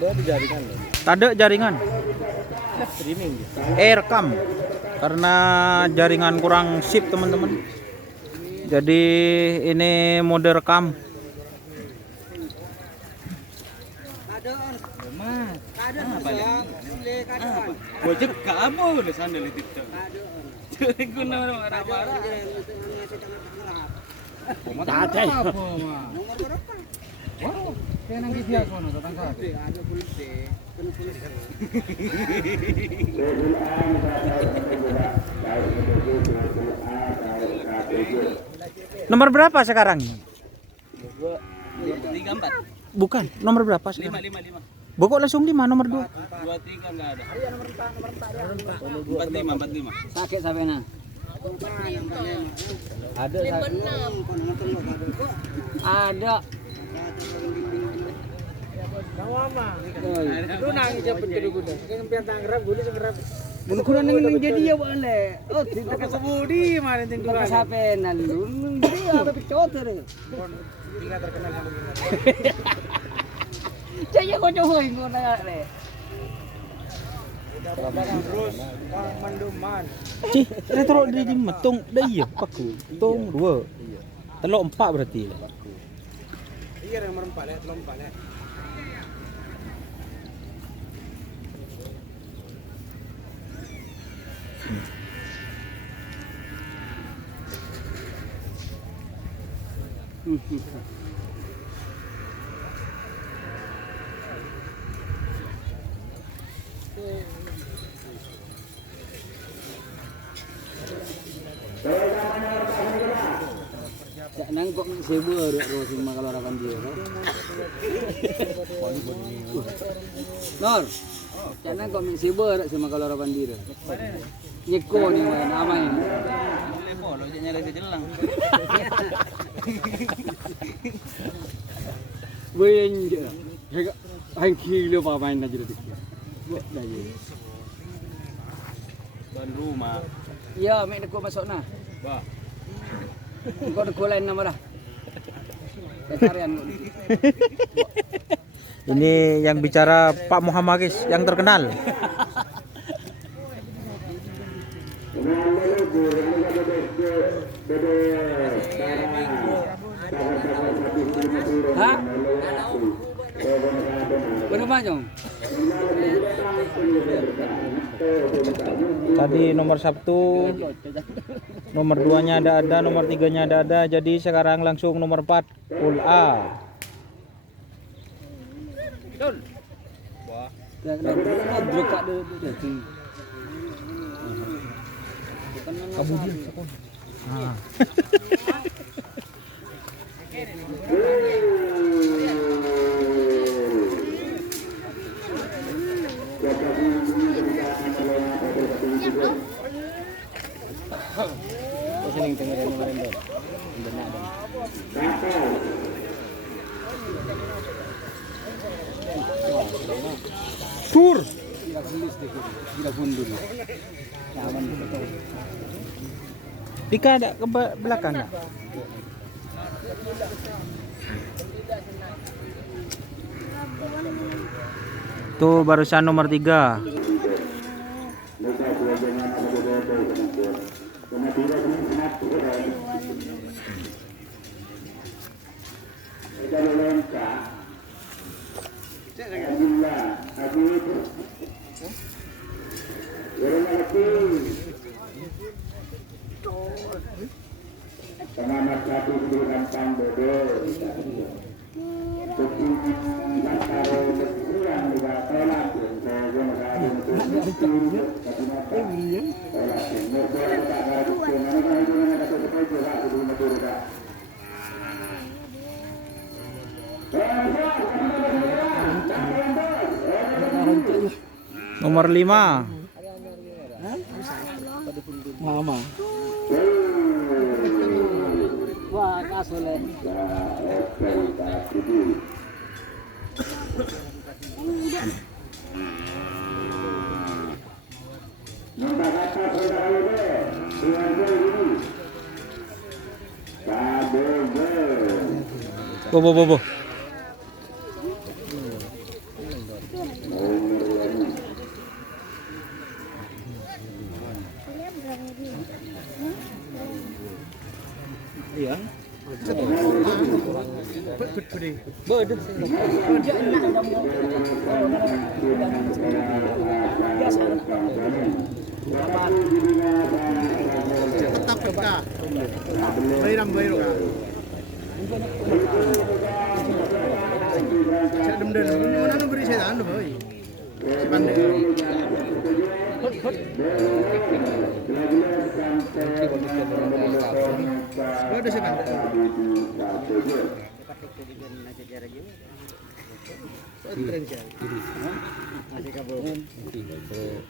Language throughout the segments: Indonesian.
jaringan. Tade jaringan. Streaming. Rekam. Karena jaringan kurang sip teman-teman. Jadi ini mode rekam. Gojek kamu di sana di TikTok. Jadi guna marah-marah. Ada apa, Ma? Nomor berapa? Wow, kayak nang dia sono datang ka. Ada polisi. Nomor berapa sekarang? 34. Bukan, nomor berapa sekarang? 5. Bokok langsung 5, nomor 2. 23 enggak ada. Nomor 4. 45. Sakit sampai nah. Ada Ada. Itu nangis aja pencuri kuda. Kan piantang ngerap guli ngerap. Mun kuno nang jadi ya boleh. Oh, tidak Pakai sebudi mana tinggal. pakai sampai nan lu. Jadi apa picoter. Tinggal terkenal sama gini. Saya kok cohoy ngono re. Terus manduman. Cih, retro di metung dah iya paku. Tung 2. Telok 4 berarti. Iya nomor 4 ya, telur 4 ya. Jak nang kok sebur ro kalau rakan dia. Nor. Jak nang kok sebur sama kalau rakan dia. Nyeko ni nama ini. Lo nyala ke jelang. Wenje. Hang kilo pa main aja detik. Buat aja. Ban rumah. Ya, mek dekok masuk nah. Wah. Kau dekok lain nama dah. Petarian. Ini yang bicara Pak Muhammad guys, yang terkenal. Hah? Berapa jom? Tadi nomor 1, nomor 2-nya ada, nomor 3-nya ada. Jadi sekarang langsung nomor 4, full A. Wah. Drop tak ada. Kabudi. Ah. Tur. Dika ada ke belakang enggak? Tuh barusan nomor 3. Pengamat satu sebelum Pangbodo Nomor 5. Mama. Wah, kasoleh. Bobo. Beudeuh. Tetap ka. Bayram bayro ka. Saya dem-dem, mana beri saya anu boy. Sepandai. Ada sepandai.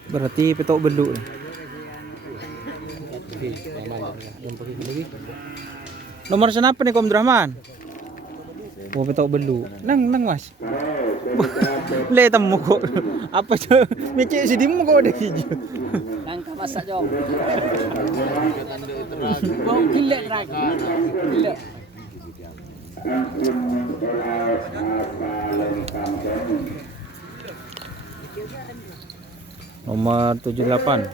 Berarti petok beluk. Nomor senapa nih Kom Abdurrahman? Oh petok beluk. Nang Mas. Boleh temu kok. Apa tuh? Micik sidimu kok ada hijau. Nangka masak jong. Bau gila lagi. Gila. Nomor 78.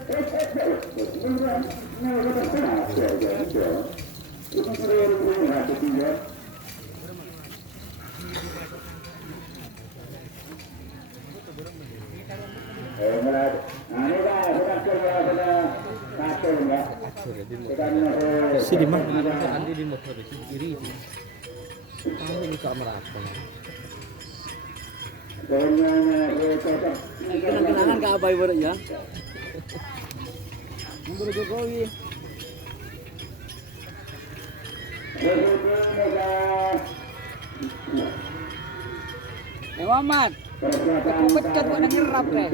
Si di mana? Di motor itu kiri. Kamu buka merata. Kenang-kenangan ke apa ibu ya? Mundur Jokowi. Muhammad, aku pecat buat nyerap deh.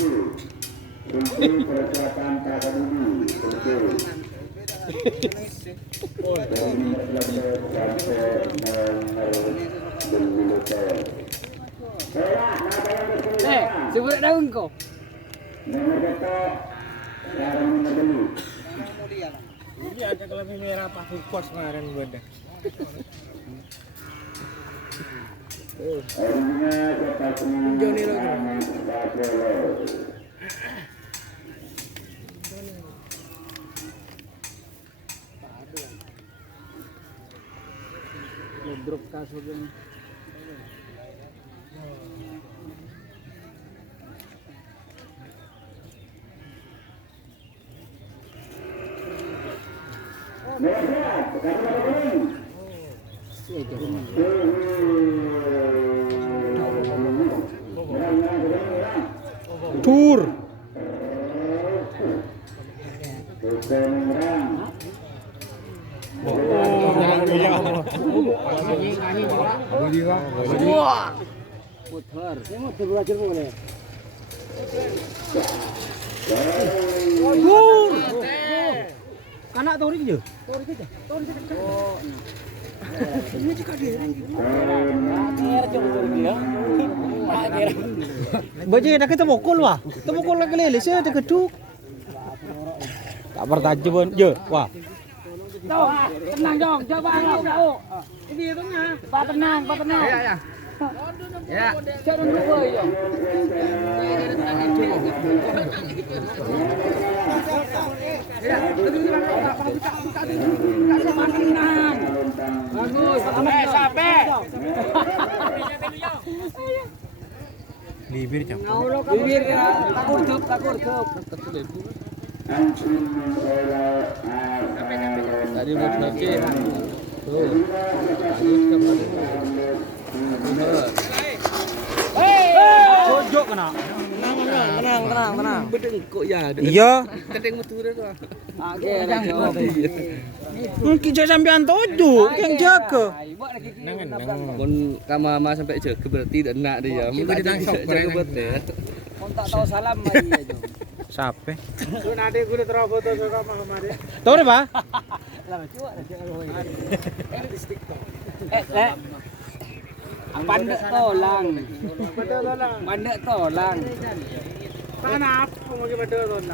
Sebut daun kau. Ini ada kelamin merah pakai kos kemarin gue deh. Joni Drop kasur ini. Tur. Wah. Putar. Saya mau belajar boleh. Tur. Anak Tori je. Ini juga dia. Akhir jumpa dia. Akhir. Baje dah kita bokol wah. Kita bokol lagi lele saya ada keduk. Tak bertajuk pun. Je, wah. Tuh, tenang dong, coba jauh. Ini tengah. Pak tenang. Ya. Ya. Jangan lupa ya. Tenang. Bagus. Sampai. Bibir jam. Bibir takur tup. Tadi mau nanti. Jojok kena. Tenang. Bedengkok ya. Iya. Keteng metu dah tu. Kita sampean tojo, yang jaga. Pun kama sampai jaga berarti dan nak dia. Kita ditangkap jaga betul. Tak tahu salam lagi aja. Siapa? Tu nanti gue terus foto sama kemarin. Tahu deh, Pak? Lah cuak dah dia. Pandek tolang. Pandek tolang. Tangan apa mau kita tolong?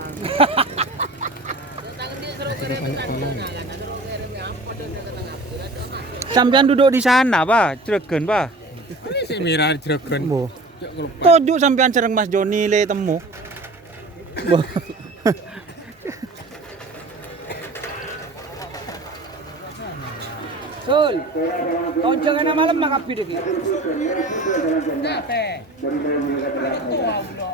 Sampean duduk di sana, Pak. Ciregen, Pak. Ini si merah Cirebon. Bo. Tojo sampean cereng Mas Joni le temu. Bo. Sul. Tonjongan malam makapi deh. Nate. Itu aulo.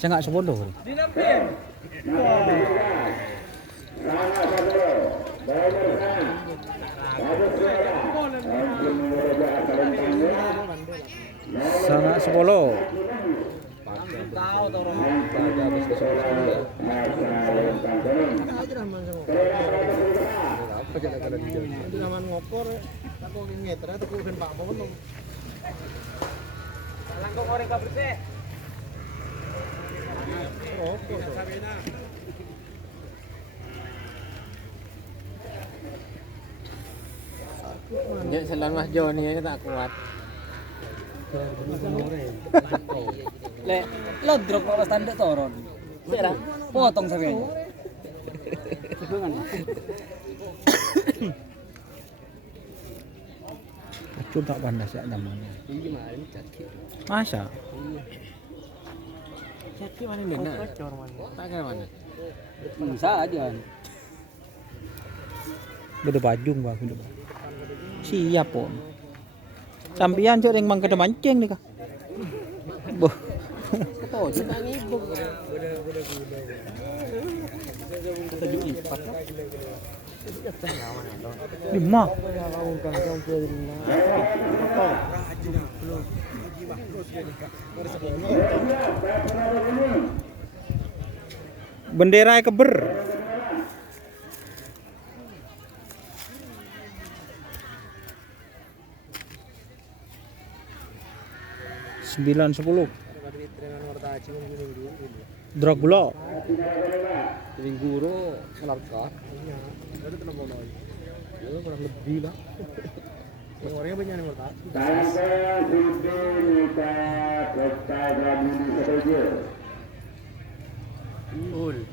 Saya nggak sebodoh. Dinampin. Sangat sepuluh. Tahu orang. Itu naman ngopor, aku ngeter, aku kan Pak Mohon. Langkong orang kabel teh. Ya selan Mas Joni aja tak kuat. Le, lo drop kalau standar toron. Potong sampai. Itu tak panas ya namanya. Masa? Caki mana benar? Tak kira mana? Bisa aja. Beda bajung gua hidup. Siap pun. Sampian cok yang mangkada mancing nih kah? Boh. Oh, kita ngibuk. Lima. Bendera keber. Sembilan 10. Dracula. Guru Selarka. Ya, kurang lebih lah. Yang orangnya banyak yang bertak. Ul.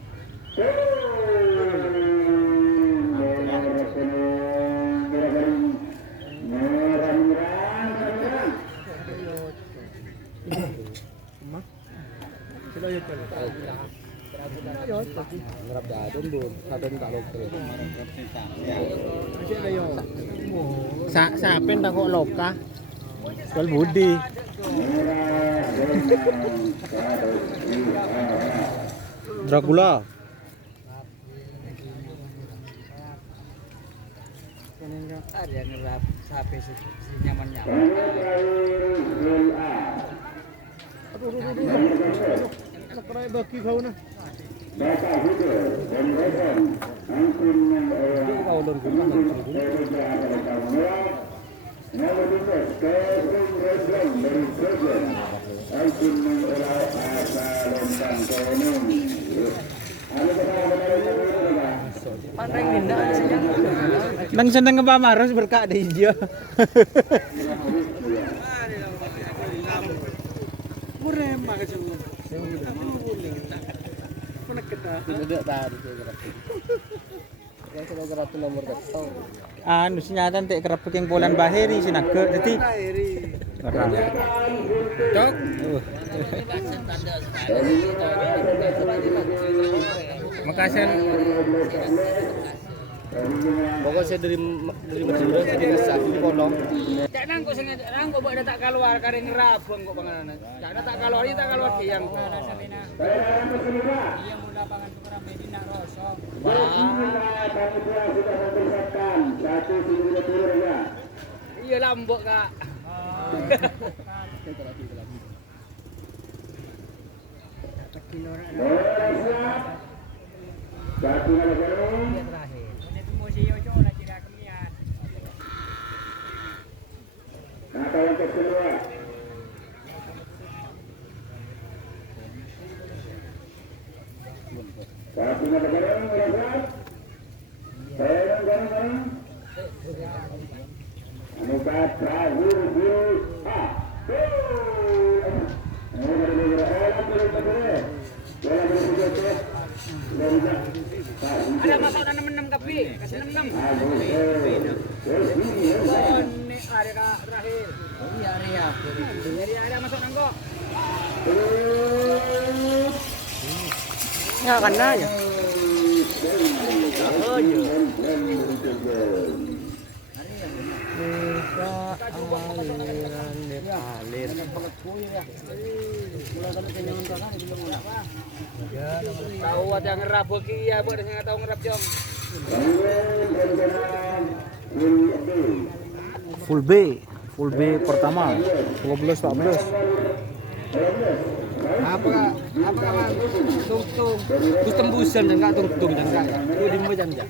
Ngerap dadon belum, dadon tak lokal. Sapen tak kok loka. Jual budi. Dracula. Ada yang ngerap sampai nyaman-nyaman. Nak kerai baki kau na. Kau lor guna Pandang minda sedang. Nang seneng ngepamaros berkak deh dia. Muremah ke sini. Tidak tadi yang sudah gerak nomor ketong. Anu senyatan tek kerap yang polan baheri sinaga dadi. Ora. Cok. Makasih. Pokoknya saya dari Madura saya di Sapi Pondok. Cak nang kok sing nang kok mbok tak keluar kare ngerabang kok panganan. Cak tak keluar iki tak keluar tiang. Iya mun lapangan tukang Medina Rosso. Iya lambok Kak. Kata yang kedua. Satu negara bergerak. Bareng. Anukat terakhir di A. Ada masuk tanam 6 kapi, kasih 6. Ini area terakhir. Iya area. Jadi ada masuk nangko. Ya kan nanya. aja. Aliran depalir. Tahu ada ngerap bagi ya, buat yang tahu ngerap jom. Full B pertama 12-14. Apa kawan? Tung. Terus tembusan dan enggak tung dan enggak. Itu di mana aja.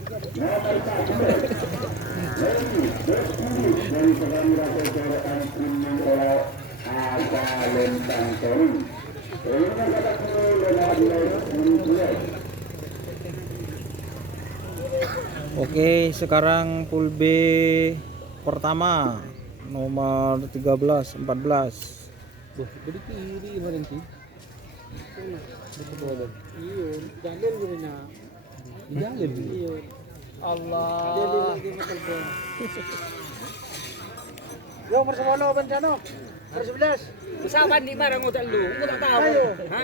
Oke, sekarang full B pertama nomor 13 14. Jadi kiri berhenti. Iya, jalan gue na. Jalan. Iya. Allah. Jadi lagi betul. Yo, nomor 10 Bencano. Nomor 11. Sa bandit marang ngotal lu. Aku tak tahu. Ayo. Ha?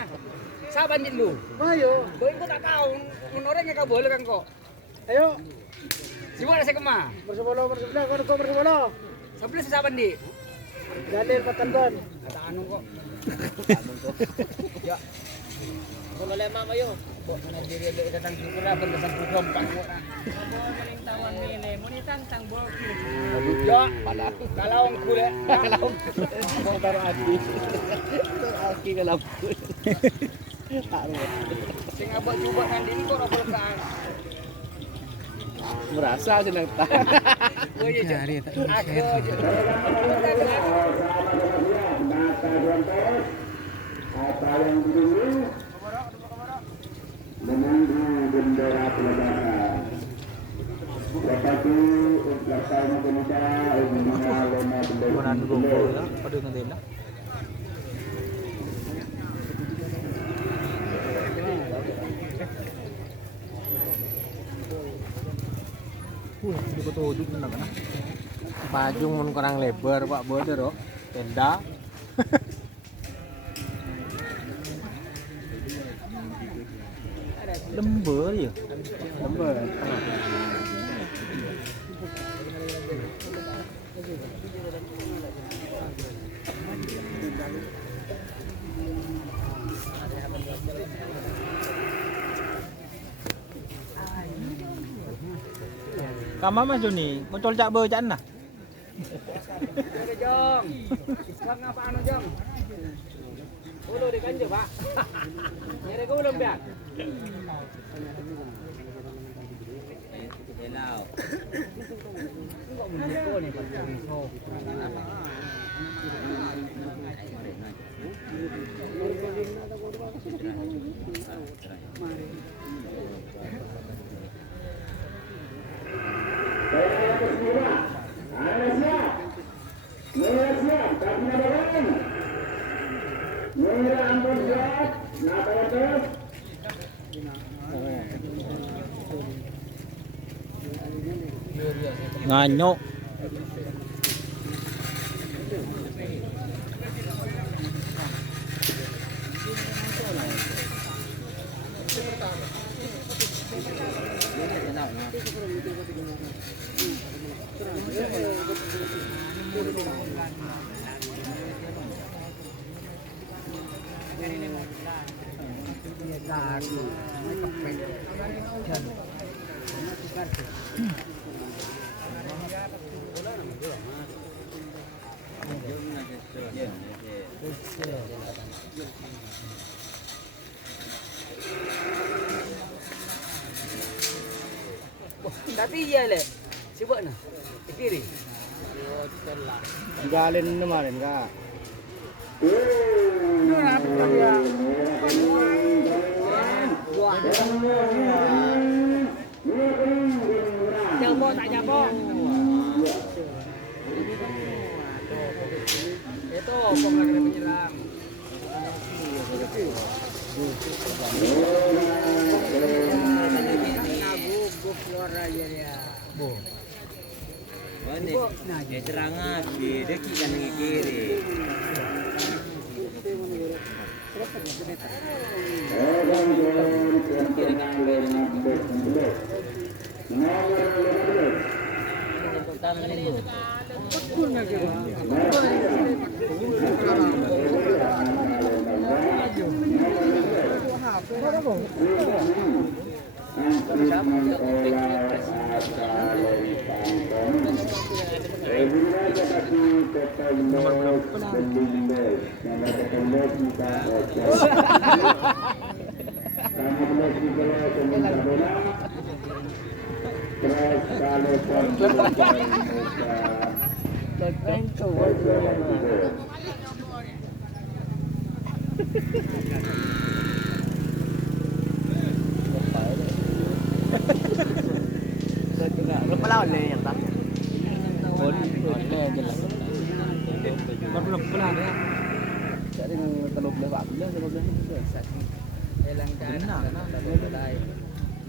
Sa bandit lu. Ayo. Boy ko tak tahu. Orang yang kabul kan kok. Ayo. Siapa saya kemah? Nomor 10, nomor 11. Kau nomor 10. Sebelah sa bandit. Jalan Patanban. Kata anu kok. Kalau lema mayo. Kok mana diri ada datang ke lah bentasan program kan kok. Tawan mili, muni tantang bokil. Ya, kalau kule. Kalau Taruh hati. Aki kalau. sing abot coba nanti ini kok ora kan. Merasa senang tak. Oh iya, cari tak. Aku aja. Apa yang dulu menunggu bendera pelebaran. Seperti pelaksanaan pemerintah mengalami Bukan gombol ya, pada ngadela. Di petunjuk benar kan? Pajung mun kurang lebar Pak Boder kok. Tenda. Lembar ya. Lembar. Kama Mas Joni, ngocol cak be cak nah. Ada jong. Kang apa anu jong? Ulo di kanjo, Pak. Nyari ko belum biak. Hello. Enggak menjeko nih Pak. Nganyok. Tapi iya le. Sibuk nah. Ke kiri. Galin kemarin Kak. Jambo tak jambo. Itu pom lagi menyelam. Gugup keluar aja dia. Ya serangat di deki kan yang kiri.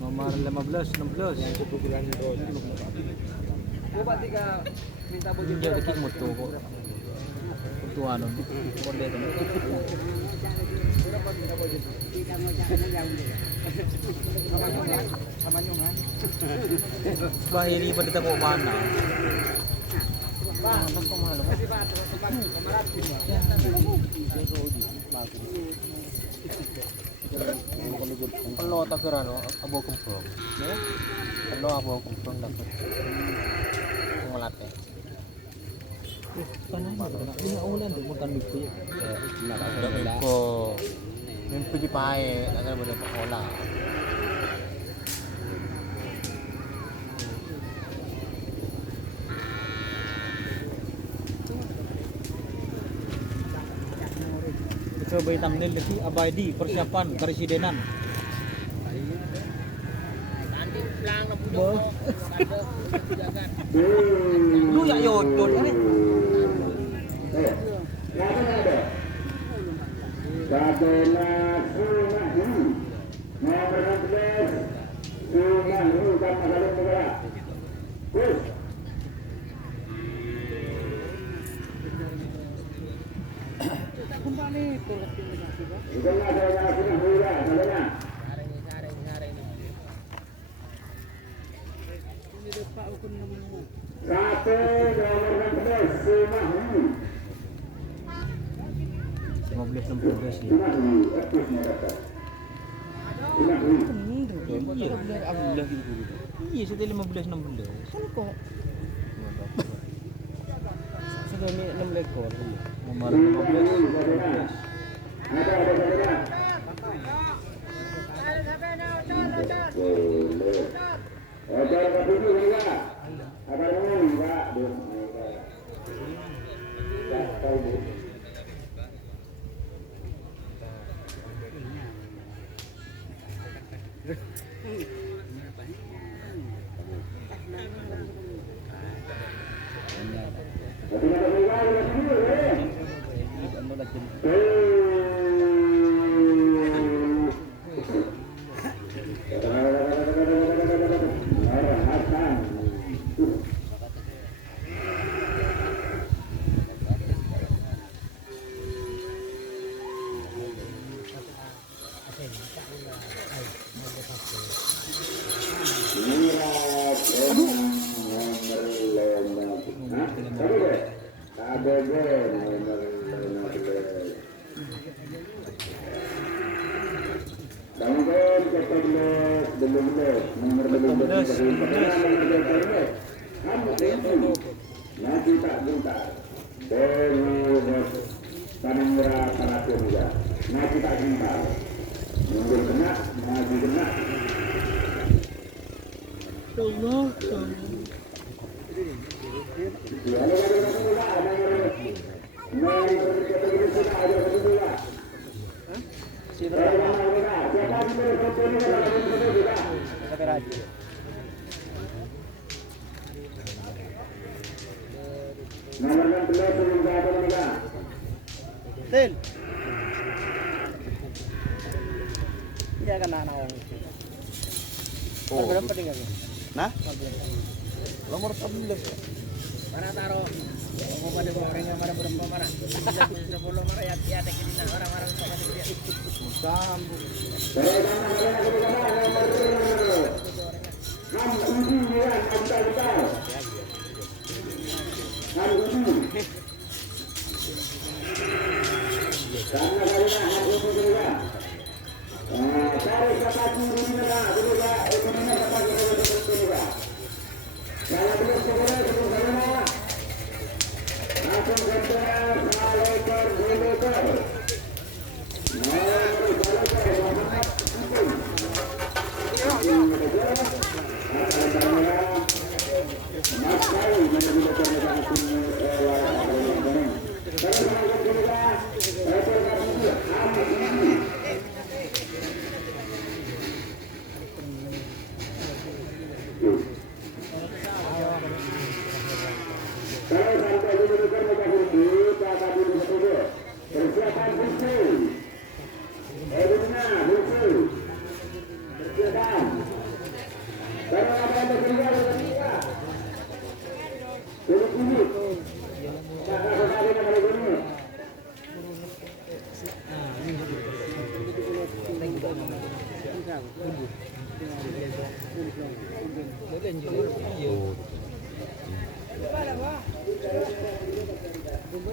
Nomor 15, 16. Coba tiga minta baju Dia dikit moto kok. Tuan. Bahiri pada tak mana. Kalau tak kira no, abo kumpul. Kalau abo kumpul dapat ngelatih. Ini ulan tu bukan buku. Ko mimpi di pae, agar boleh sekolah. Coba thumbnail lagi abadi persiapan presidenan. Lu ya yodol ni. Iya, saya 15 16. Kok? Sudah ni 6 ekor. Nomor 15. Tin. Iya kan anak orang. Oh, berapa tinggal? Nah? Nomor 11. Mana taruh? Mau pada gorengnya mana berapa mana? 10 mana ya tek ini orang-orang sama dia. Sambung.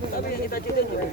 Tapi yang kita cerita juga.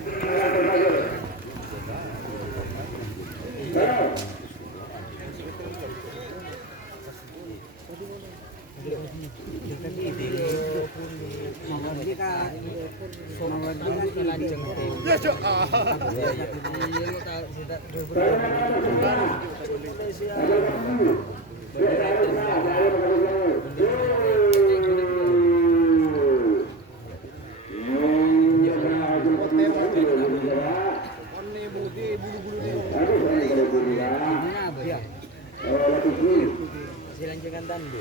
Silanjangan tandu.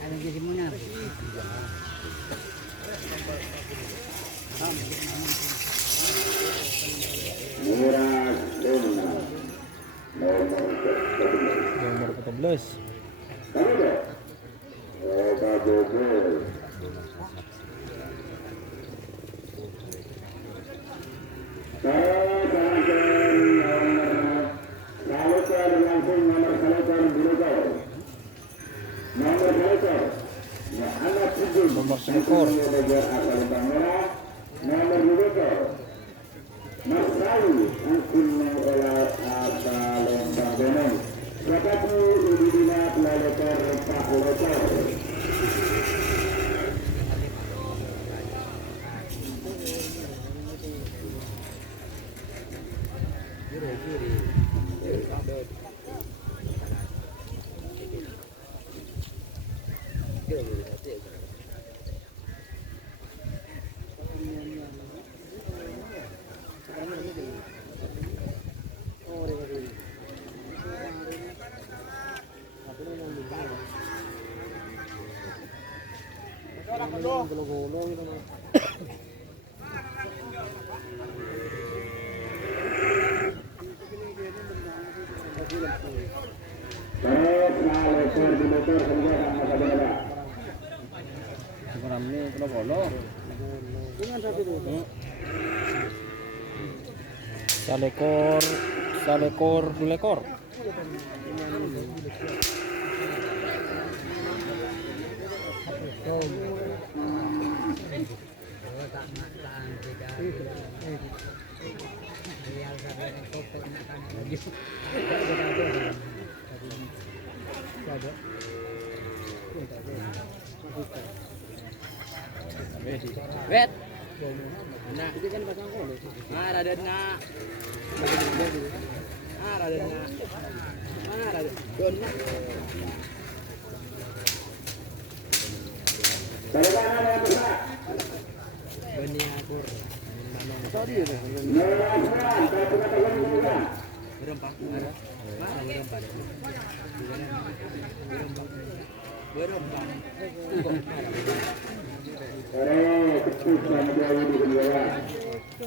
Ada jadi munar. Nomor 14. Nomor selekor. Salekor, dulekor. Wet. Nah, itu kan pasang kol. Ah, ada nak. Ah, ada nak. Mana ada? Don. Bani akur. Sorry ya. Berempat. Mana berempat? Berempat.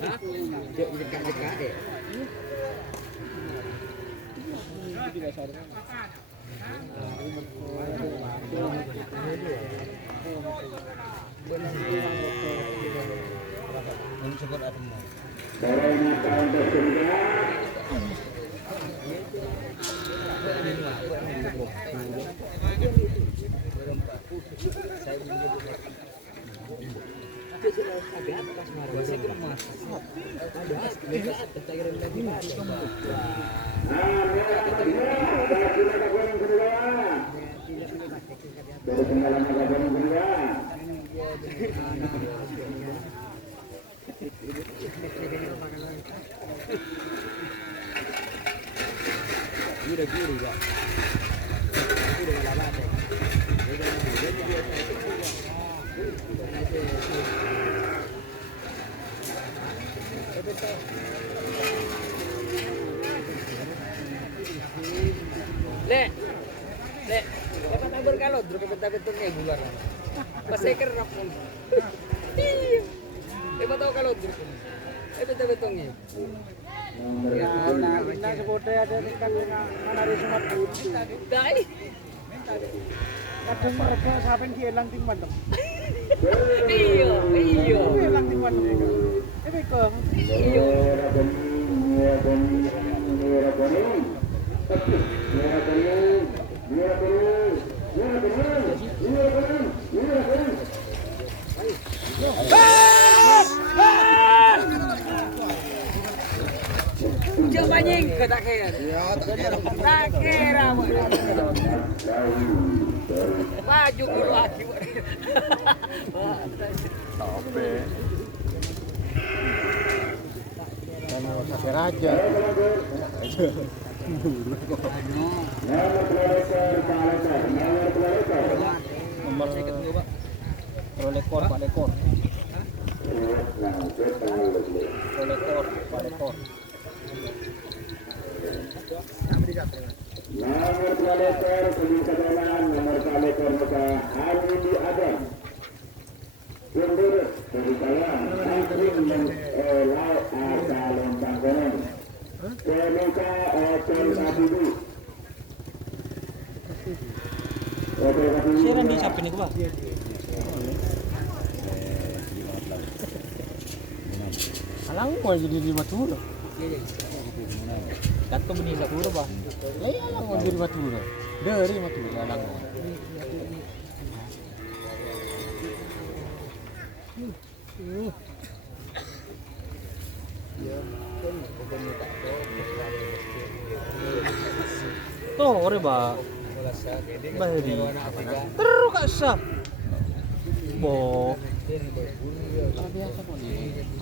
Hah? Dekat-dekat deh. Lek, dapat tabur kalot, dulu betul-betulnya bulan. Pasai kerap pun. Dapat tahu kalot dulu. Betul-betulnya. Ya, Nah sepote ada kan menari sumat dai. kadang mereka sampai hilang tim mandem Iya. hilang tim mandem ini kok Iya. Coba nying ke tak kira. Tak kira. Maju dulu lagi. pakai raja Nomor prolekor Pak Lekor. Prolekor Pak Lekor. Nomor pelekor peningkatan nomor pelekor maka Hamidi Adam. Mundur dari kalang Angkring Lau Asa Lontang Konon. Kemuka Hotel Abidu. Hotel Abidu. Siaran di siapa nih Pak? alang mau jadi 50 Dato benih sa puro ba? Lai alang mau jadi 50 dari 50 alang To, ore ba? Bahari. Terus kak sa. Bo.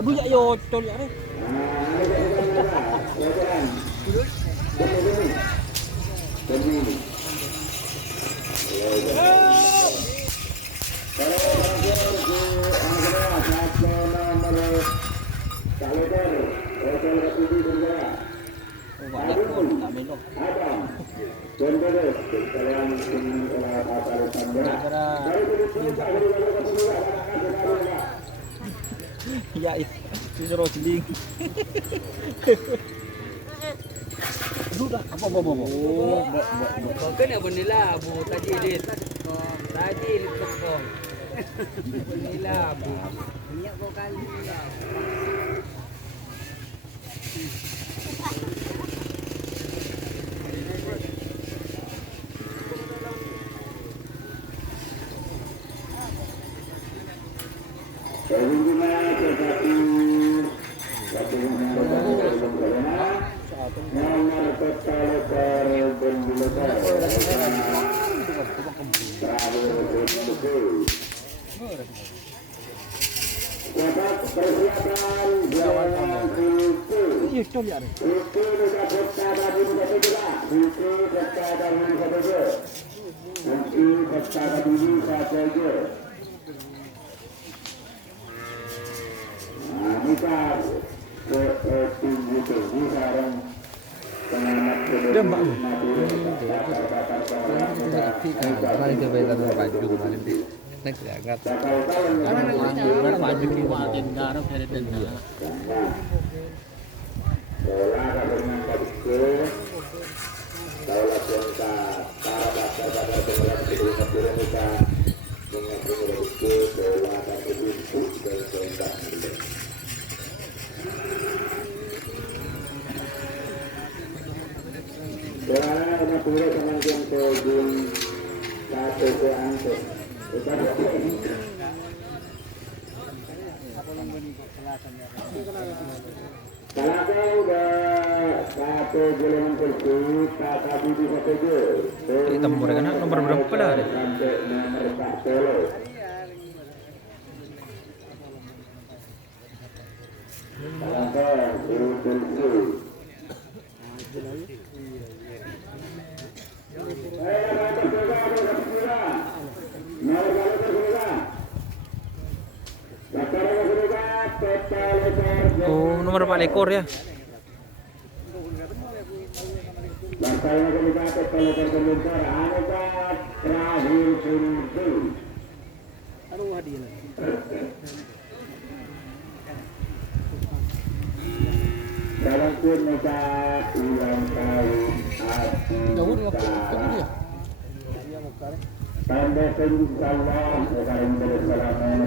Aduh ya yo tol ya. Ya itu suruh jeling. Sudah apa. Bukan ya bonila bu tadi dit. Tadi lipat kong. Bonila bu. Minyak kau kali. Iya tol ya. Dia mbak lu. Kemarin coba kita baju kemarin di nek agak. Karena baju di watin garap dari denda. Kalahkan udah satu golongan kursi, kakak bibi satu gol. Kita mereka nak nomor berapa dah? Sampai nomor 40. Kalahkan urut kursi. Oh, nomor 4 ekor ya. Dalam pun mereka ulang tahun Tanda insyaAllah sekarang bersalaman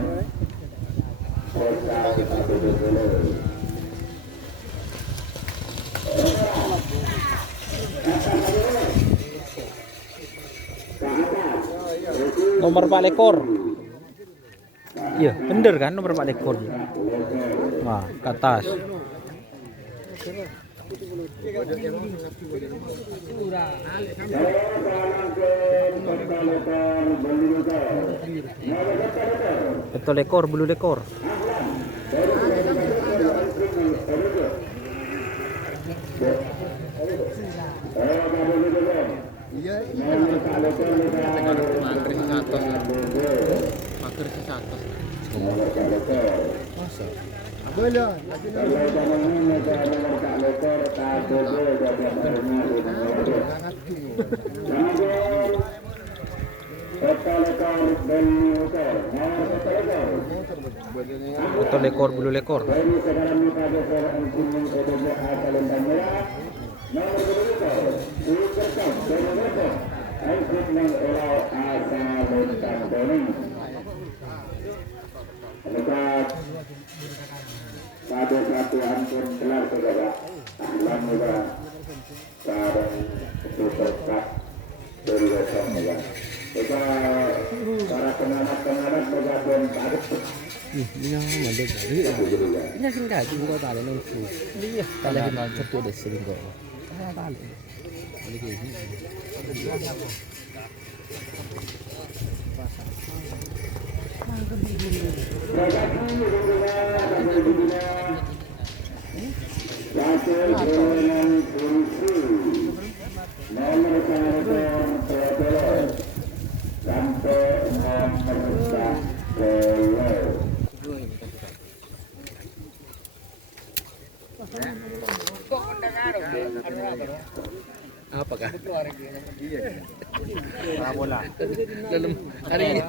Kota kita betul-betul Nomor 4 ekor. Iya, bener kan nomor 4 ekor. Wah, ke atas. Betul ekor, bulu ekor. Iya, mager ke atas. Masa? Boleh. Betul ekor, bulu ekor. Pada satu ampun kelar saudara Alhamdulillah Sarang Susokak Dari Wesong ya Kita para pengamat-pengamat Megabon Padat Ini yang mandek dari ini kan kaji buka tali nunggu. Iya, tali kita cepu deh sering kok. Tali. Ini kayak apakah? Bola. Dalam hari ini.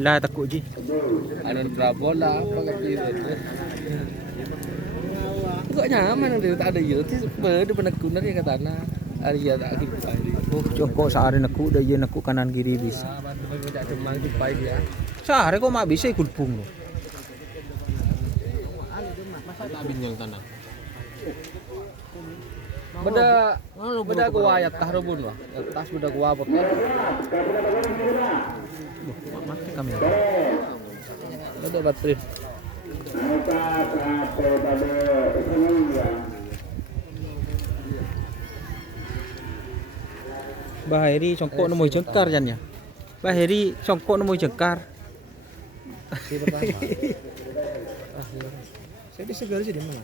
Lah takut je. Anu bola apa gitu. Kok nyaman dia tak ada yut bener bener kuner ya katana. Ari ya tak gitu. Oh, jongkok sehari nakuk dah ye nakuk kanan kiri bisa. Tak demang di pai dia. Sehari kok mak bisa ikut pung lo. Tak binyang tanah. Beda gua ayat tahrubun wah. Tas beda gua apa kan? Mati kami. Beda baterai. Bahari congkok nemu jengkar jannya. Bahari congkok nemu jengkar. Si pertama. Saya bisa garis di mana?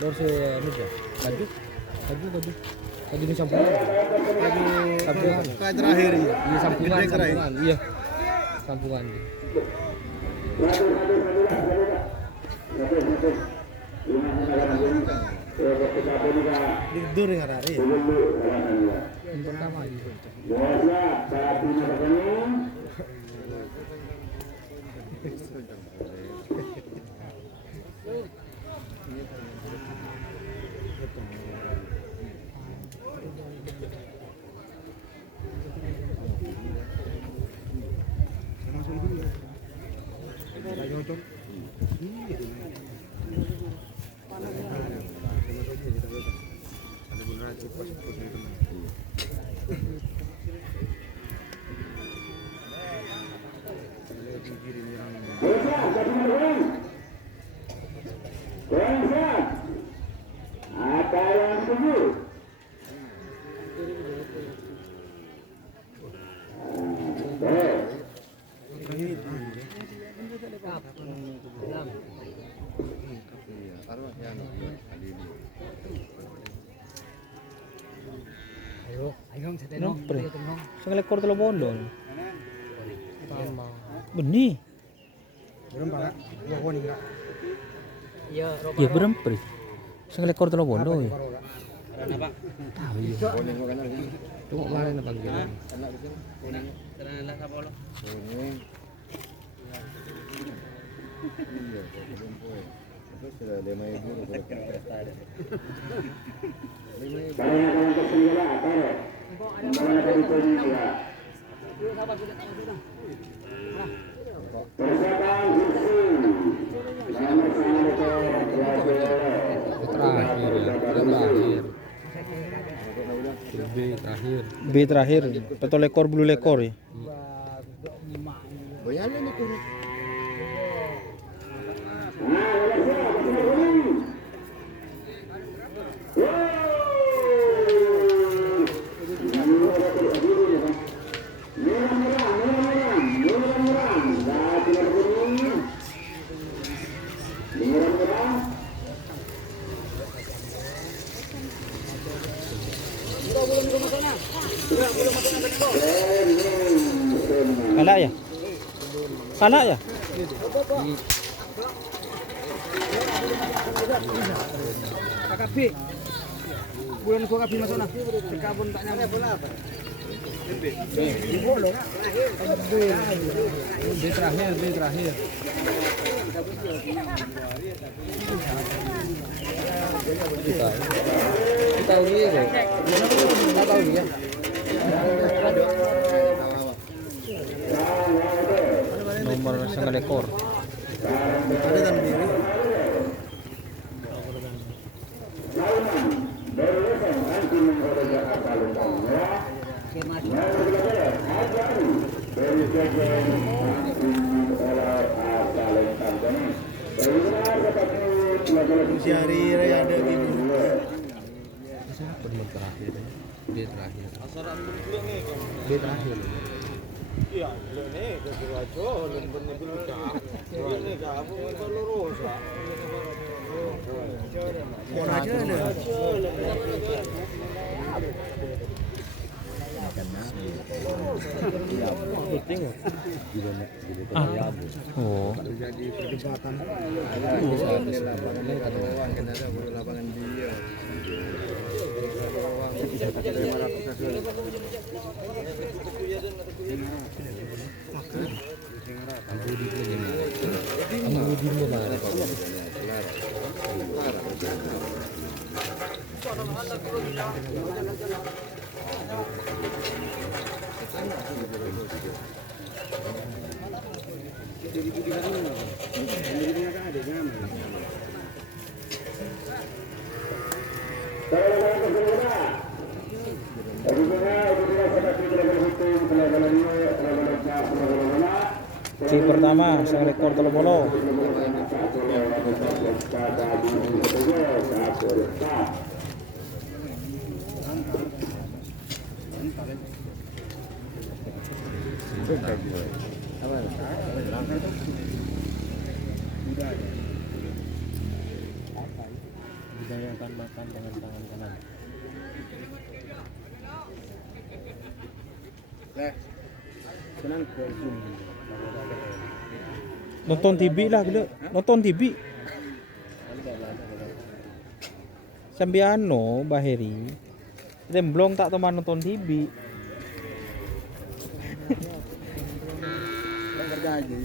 Lor si anu ya. Baju. Baju ni sampungan. Sampungan. Kayak terakhir ya. Iya sampungan. Iya. Sampungan. Tidur ya hari. Yang pertama itu. Apa yang setuju? Ano pre? Sa lekor talo bolo. Benih. Ya berem pre. Sa lekor talo bolo. Tahu ya. Tunggu kemarin na panggilan. Terakhir ya, terakhir. B terakhir. Betul lekor bulu lekor ya. Bayaran itu. Kalah ya? Kalah ya? Kapi. Bulan gua kapi masuk nah. Di kabun tak nyampe bola apa? Di bola. B terakhir. Kita tahu dia kan? Kita tahu dia. Nomor setengah lekor. Ada dalam diri. Hari raya ada gitu. Siapa nomor terakhir? B terakhir. B terakhir. Iya, ini kecuali lembut dulu dah. Ini kamu kalau rosak. Orang aja ada. Oh. Jadi perdebatan. Lapangan dia. Si pertama sang lekor telo bolo. Budayakan makan dengan tangan kanan. Senang ke Zoom. Nonton TV lah gila. Nonton TV. Sambiano Baheri. Demblong tak teman nonton TV. Kerja aja.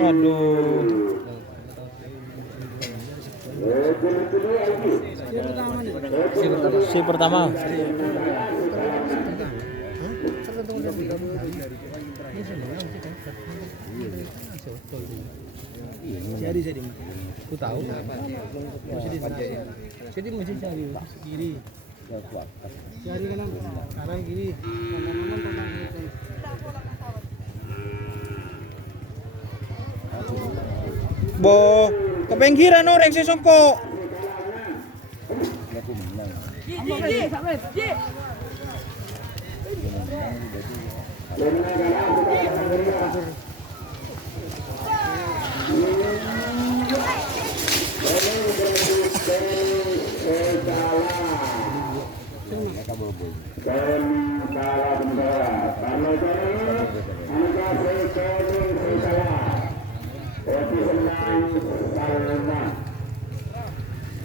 Aduh. Si pertama. Jadi. Aku tahu. Jadi mesti cari kiri. Cari kanan kiri. Kanan kiri. Bo, kepinggiran orang si songko.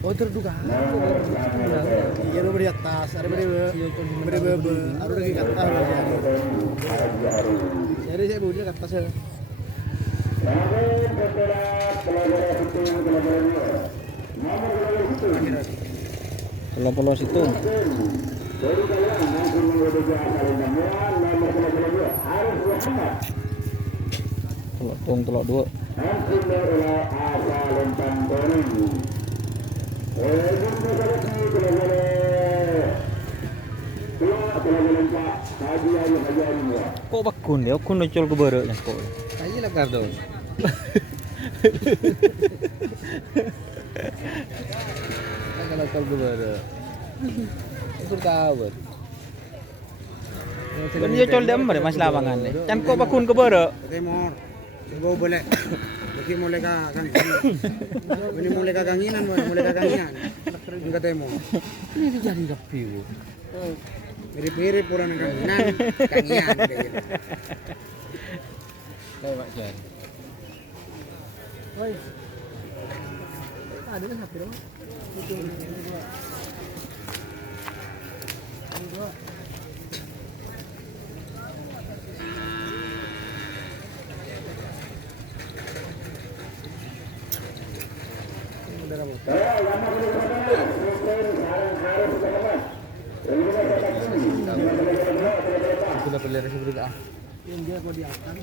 Oh terduga. Iya lu di atas, ada berdua, ada lagi ke atas. Jadi saya bunyi ke atas ya. Pulau-pulau situ. Telok dua. Kok bakun ya? Kun lucul ke baru yang kok. Kayak lah kardo. Kalau tol gue ada. Itu tahu. Kan dia col dem bare mas lawangan deh. Kan kok bakun ke baru. Timur. Ibu boleh. Bagi mulai ka kanginan. Ini mulai ka kanginan, mulai ka kanginan. Enggak temo. Ini jadi gapi. Mirip-mirip orang kanginan, kanginan gitu. Lewat jalan. Oi. Ada kan HP dong? Sudah pelihara seperti ah. Yang dia mau diakan.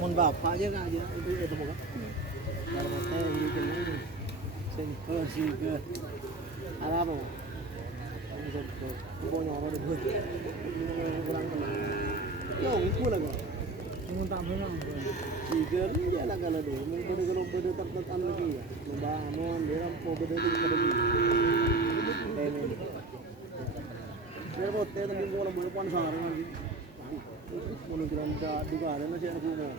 Mon bapak aja kan aja itu bukan. Kalau mata beri kenal. Sengkel sih ke apa? Pokoknya orang itu kurang kenal. Yo, ngumpul lagi. Menguntak benar. Tiga ni dia nak kalau dulu, mungkin kalau beda tertentu lagi ya. Membangun, dia mau beda itu pada lagi. Dia bote tapi kalau boleh puan sehari lagi. Mau kirim juga ada nasi aku mau.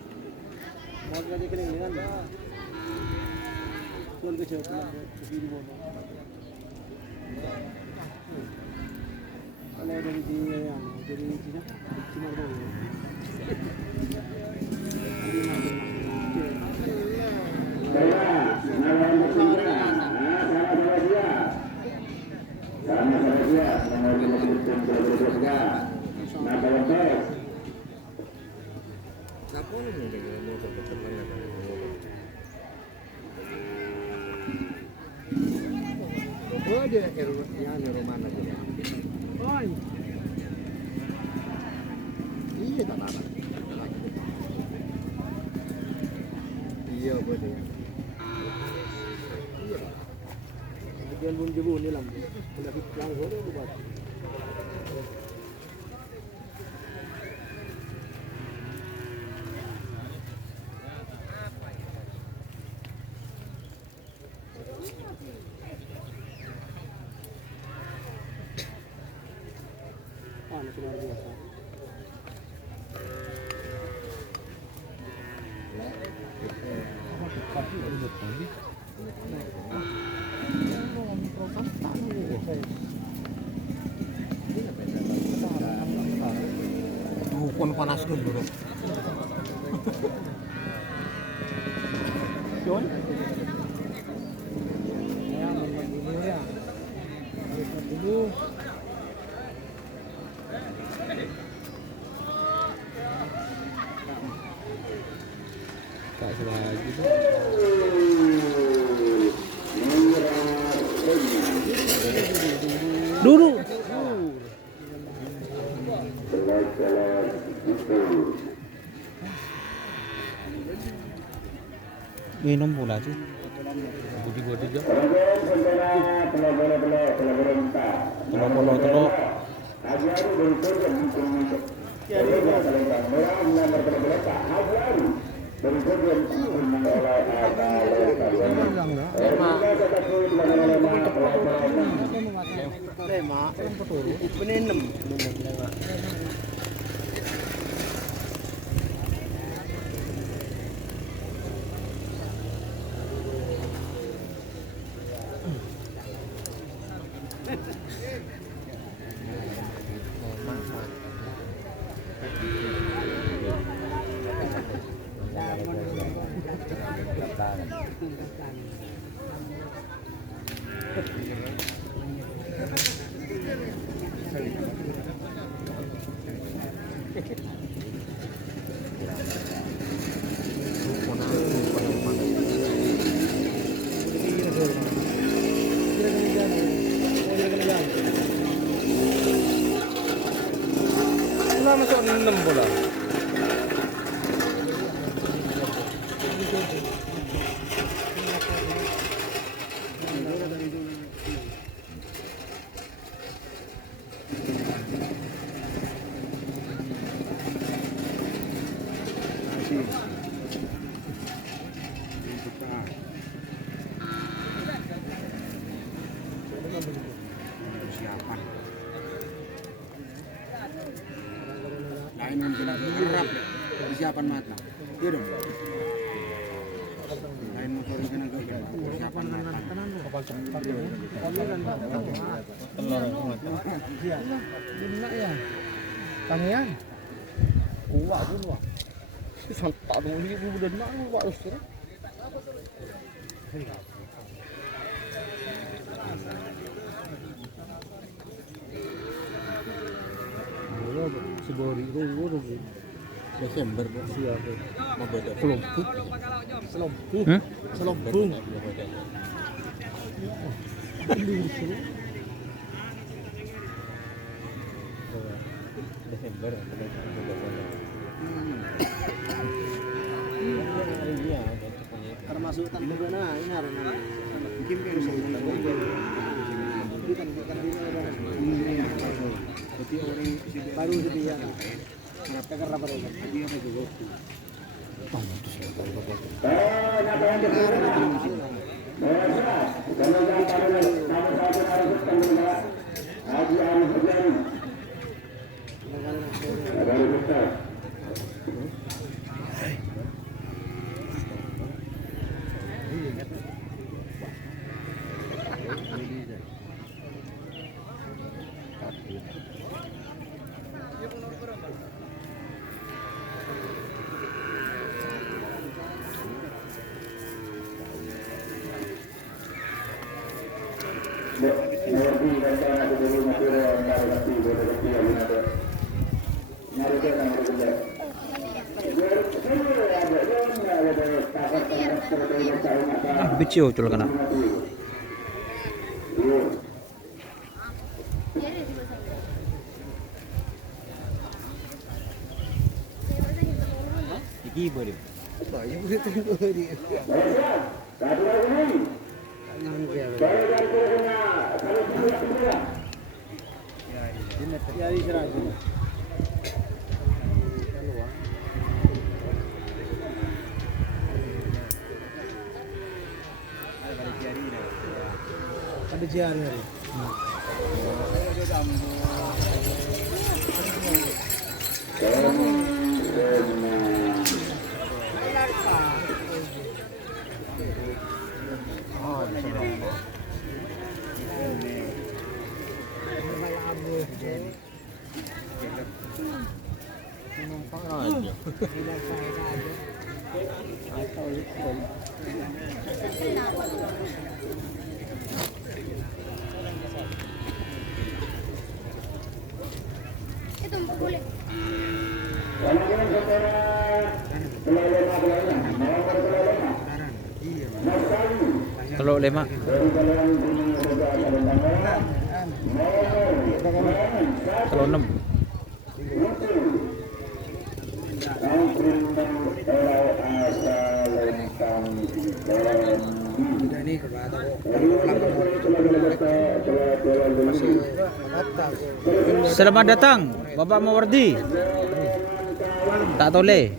Mau kerja kini kan? Tuan kecil tu di mana? Kalau dari dia yang dari Cina, Cina tu. Oh dia yang rumah aja. Oh. Iya tak ada. Iya boleh. Iya. Bagian bun ni lah. Boleh pulang sore buat. Luar biasa. Pun panas dulu. Jon. Ya, begini ya. Lihat dulu. Tak selagi tu. Dulu. Minum pula sih. Budi-budi je. Telok. Lema, penenem. Masuk 6 bola. Lain yang tidak berharap persiapan matang. Iya dong. Lain motor kena gagal. Persiapan matang. Benak ya. Tangian. Kuat pun wah. Santak dong ini udah nak kuat terus. Sebori itu Desember siapa? Mau beda. Selompung. Desember. Termasuk tan bagaimana ini hari ini. Bikin kan semua baru sedia. Kenapa karena apa itu? Dia ada juga. Bicio cul kena. Iki boleh. Banyak betul dia. Ya, di sana. Ada jari hari. Itu boleh. Telok 5. Telok 6. Selamat datang Bapak Mawardi. Tak toleh.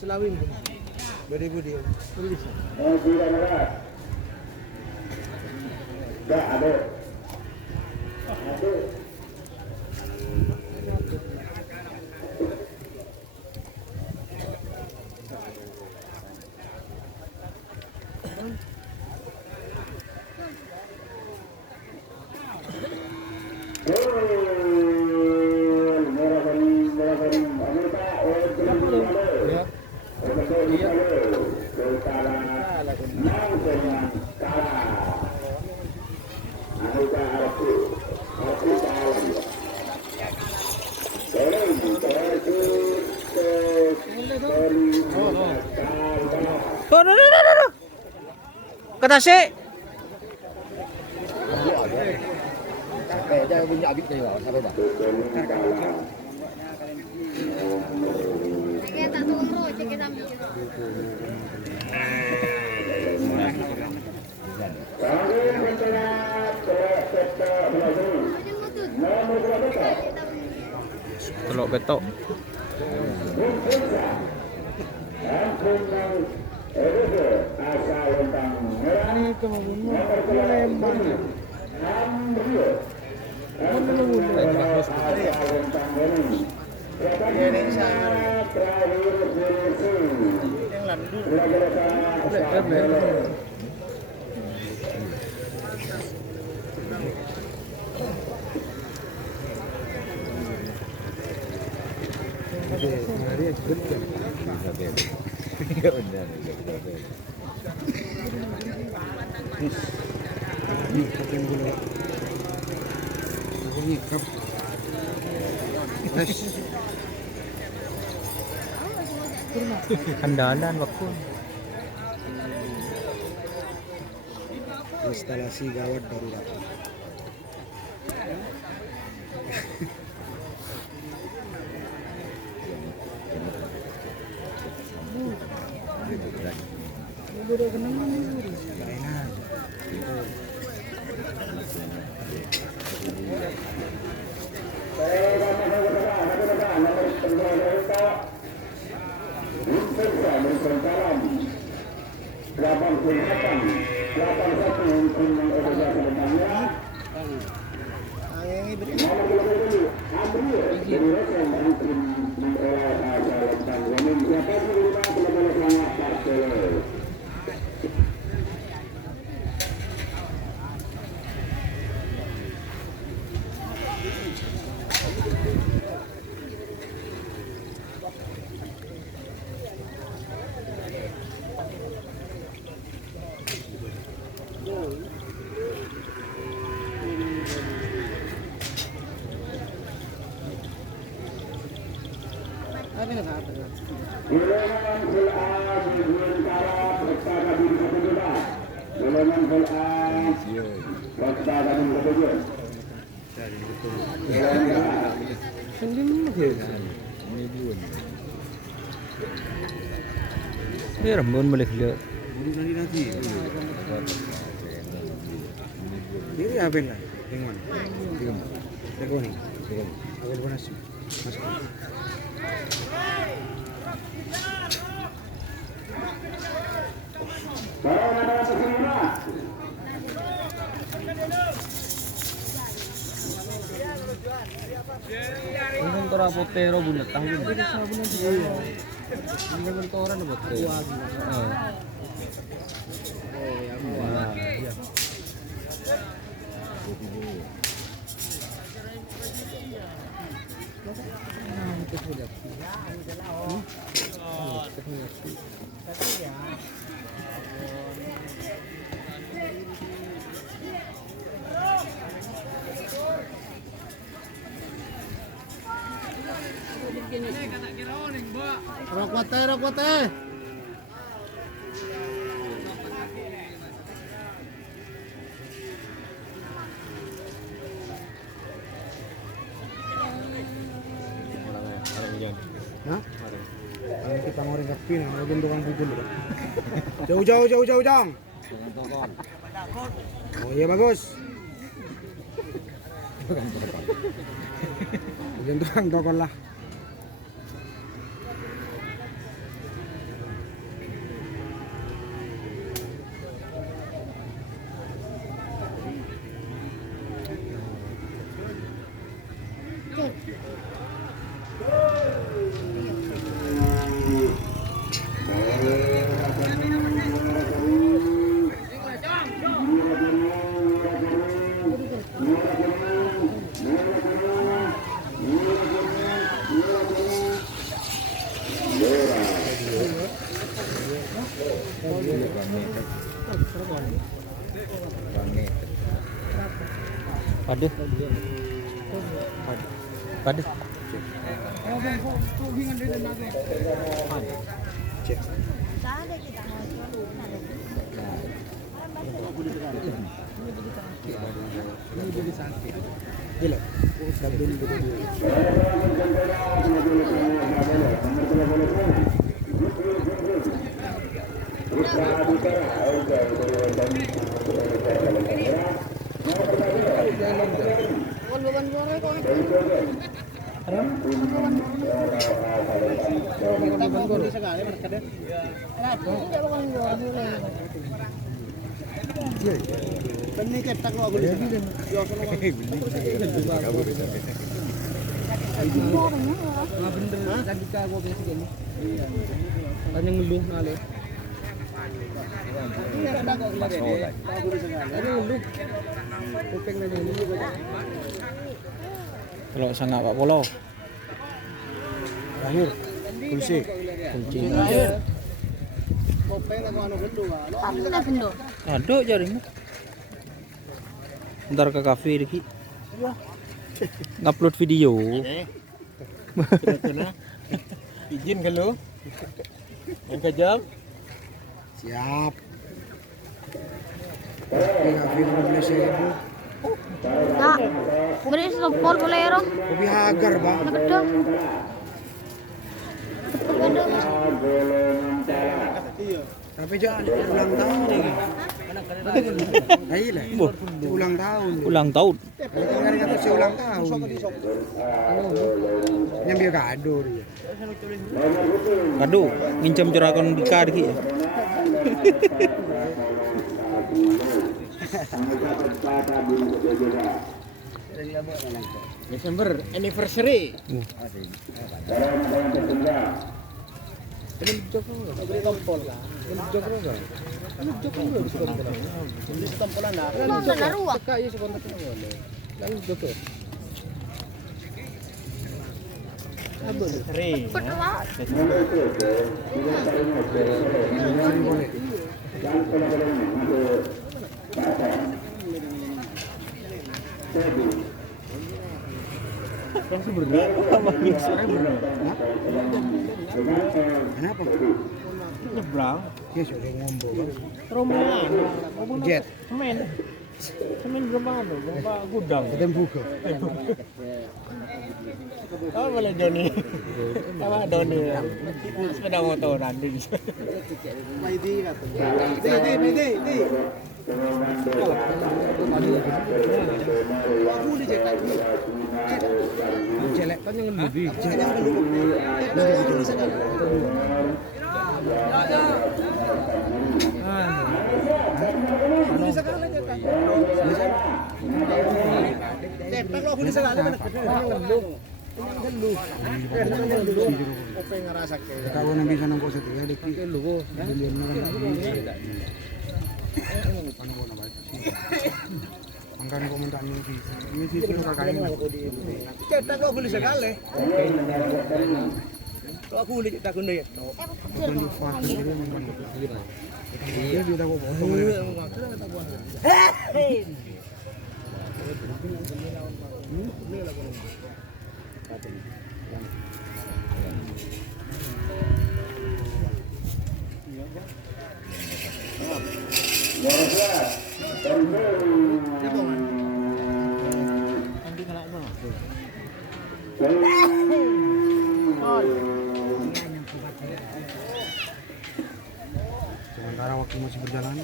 Selawin. 2000 dia. Dah ada. Kata sih. Jangan punya abis nih, sampai dah. Kaya tak tunggu, cek sambil. Telok betok. Andalan waktu. Instalasi gawat baru datang. Ini rembun balik dia. Ini apa lah? Yang mana? Yang ni. Awal panas. Masuk. Untung tora potero bulat tahu ni. Ini kan tora na potero. Rokok teh. Hah? Ini kita ngoreng kapi nih, mau tukang pukul. Jauh. Oh iya bagus. Tukang tokon lah. Paduh. Paduh. Kanyang ngeluh nale. Kuping na yun. Kalau sangat Pak Polo. Terakhir, kunci. Ada jaringnya. Ntar ke kafe Riki. Ngupload video. Izin ke lu? Yang kejam? Siap. Kak, beri sopor bolero. Kopi hagar ba? Betul. Tapi jangan ulang tahun nih. Ayolah. Ulang tahun. Ulang tahun. Kadang-kadang itu ulang tahun. Yang biar kado dia. Kado ngincam juragan di kaki ya. Desember anniversary. Ini Joko enggak? Beri tompol lah. Ini Joko enggak? Ini Joko enggak bisa tompol. Ini tompolan dah. Bang, nggak naruh. Kayak sebentar boleh. Lalu Joko. Apa? Berat. Boleh. Kenapa? Nyebrang. Ya sudah ngombo. Rombongan. Jet. Semen berapa gudang. Kita buka. Apa boleh Doni? Apa Doni? Sepeda motoran di. Maidi kata. Di. Aku di cetak ni. Celek kan yang lebih. Celek yang lebih. Kulit sekali cetak. Cetak lo kulit sekali. Apa yang ngerasa kayak? Kalau nanti sana kau setia, deki lu bilion angkat kau minta ini sih kakak ini. Cetak lo kulit sekali. Kalau aku kulit cetak kulit. Dia sudah kau potong. Sementara waktu masih berjalan.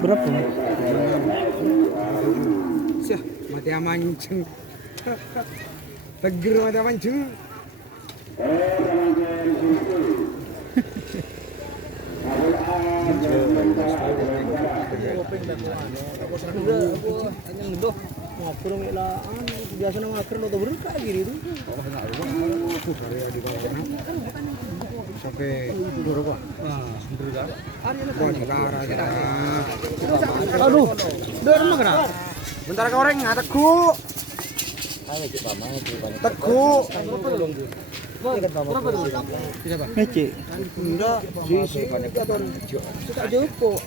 Berapa? Syah, mati mancing. Teger mati mancing. Biasa nama akhir lo berkah gini tuh. Sampai dulu pak. Aduh, udah emang kenapa? Bentar kau orang nggak teku. Teku. Ngece. Enggak. Suka joko.